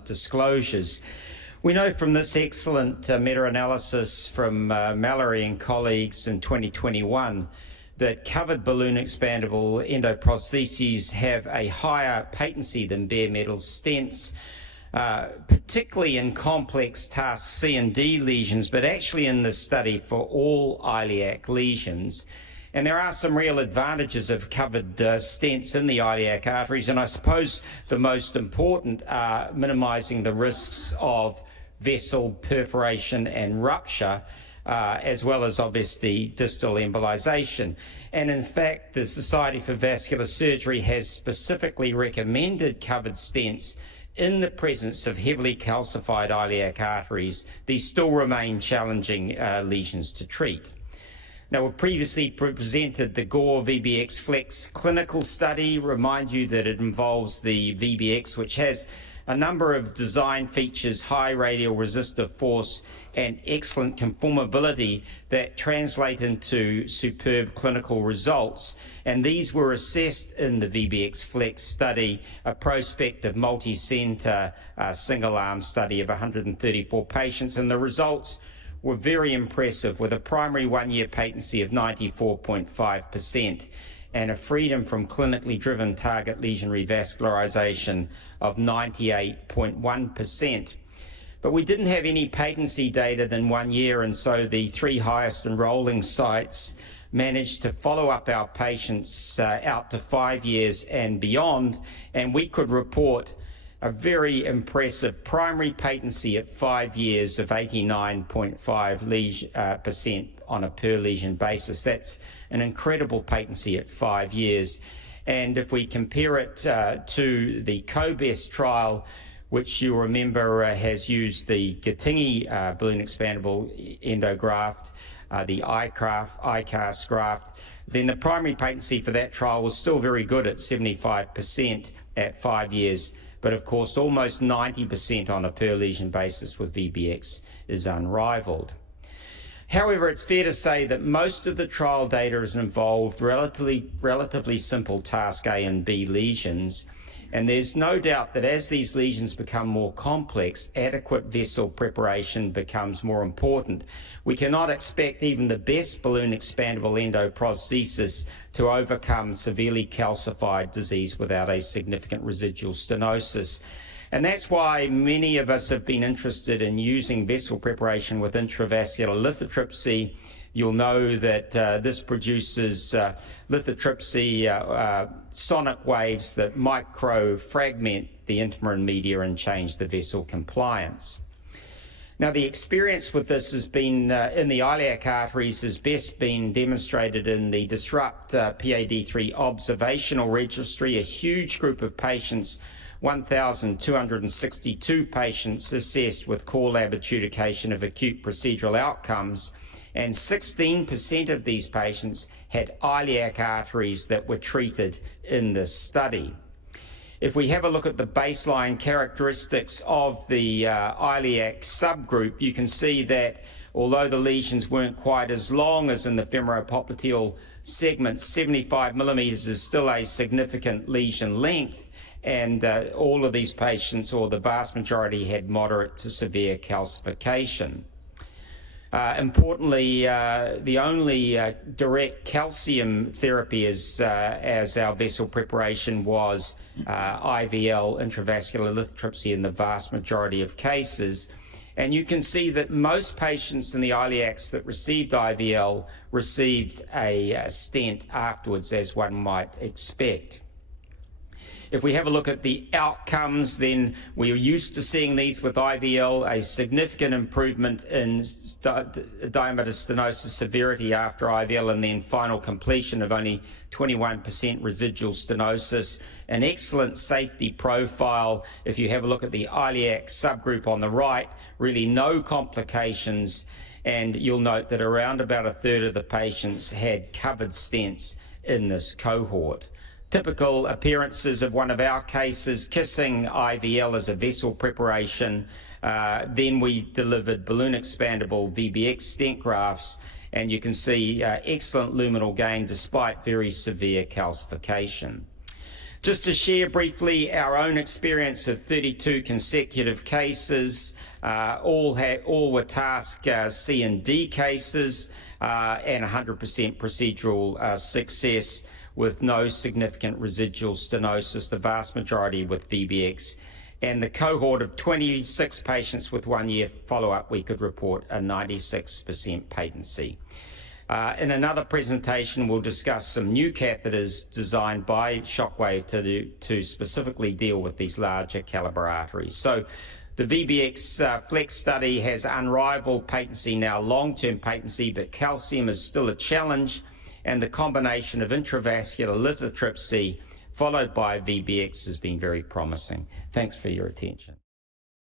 relevant disclosures. We know from this excellent meta-analysis from Mallory and colleagues in 2021 that covered balloon expandable endoprostheses have a higher patency than bare metal stents, particularly in complex task C and D lesions, but actually in this study for all iliac lesions. And there are some real advantages of covered stents in the iliac arteries, and I suppose the most important are minimising the risks of vessel perforation and rupture, as well as obviously distal embolization. And in fact, the Society for Vascular Surgery has specifically recommended covered stents in the presence of heavily calcified iliac arteries. These still remain challenging lesions to treat. Now, we've previously presented the Gore VBX Flex clinical study. Remind you that it involves the VBX, which has a number of design features, high radial resistive force and excellent conformability that translate into superb clinical results. And these were assessed in the VBX Flex study, a prospective multi-center single-arm study of 134 patients, and the results were very impressive, with a primary one-year patency of 94.5% and a freedom from clinically driven target lesion revascularization of 98.1%. But we didn't have any patency data than 1 year, and so the three highest enrolling sites managed to follow up our patients out to 5 years and beyond, and we could report a very impressive primary patency at 5 years of 89.5% on a per lesion basis. That's an incredible patency at 5 years. And if we compare it to the COBEST trial, which you remember has used the Gatingi balloon expandable endograft, the ICAS graft, then the primary patency for that trial was still very good at 75% at 5 years. But of course, almost 90% on a per lesion basis with VBX is unrivaled. However, it's fair to say that most of the trial data has involved relatively simple task A and B lesions, and there's no doubt that as these lesions become more complex, adequate vessel preparation becomes more important. We cannot expect even the best balloon expandable endoprosthesis to overcome severely calcified disease without a significant residual stenosis. And that's why many of us have been interested in using vessel preparation with intravascular lithotripsy. You'll know that this produces lithotripsy sonic waves that micro-fragment the intimarin media and change the vessel compliance. Now, the experience with this has been in the iliac arteries has best been demonstrated in the Disrupt PAD3 observational registry, a huge group of patients, 1,262 patients assessed with core lab adjudication of acute procedural outcomes, and 16% of these patients had iliac arteries that were treated in this study. If we have a look at the baseline characteristics of the iliac subgroup, you can see that although the lesions weren't quite as long as in the femoropopliteal segment, 75 millimeters is still a significant lesion length, and all of these patients, or the vast majority, had moderate to severe calcification. Importantly, the only direct calcium therapy as our vessel preparation was IVL, intravascular lithotripsy, in the vast majority of cases. And you can see that most patients in the iliacs that received IVL received a stent afterwards, as one might expect. If we have a look at the outcomes, then we are used to seeing these with IVL, a significant improvement in diameter stenosis severity after IVL, and then final completion of only 21% residual stenosis, an excellent safety profile. If you have a look at the iliac subgroup on the right, really no complications, and you'll note that around about a third of the patients had covered stents in this cohort. Typical appearances of one of our cases, kissing IVL as a vessel preparation. Then we delivered balloon expandable VBX stent grafts, and you can see excellent luminal gain despite very severe calcification. Just to share briefly our own experience of 32 consecutive cases, all were task C and D cases, and 100% procedural success with no significant residual stenosis, the vast majority with VBX. And the cohort of 26 patients with 1 year follow-up, we could report a 96% patency. In another presentation, we'll discuss some new catheters designed by Shockwave to specifically deal with these larger caliber arteries. So the VBX Flex study has unrivaled patency, now long-term patency, but calcium is still a challenge, and the combination of intravascular lithotripsy followed by VBX has been very promising. Thanks for your attention.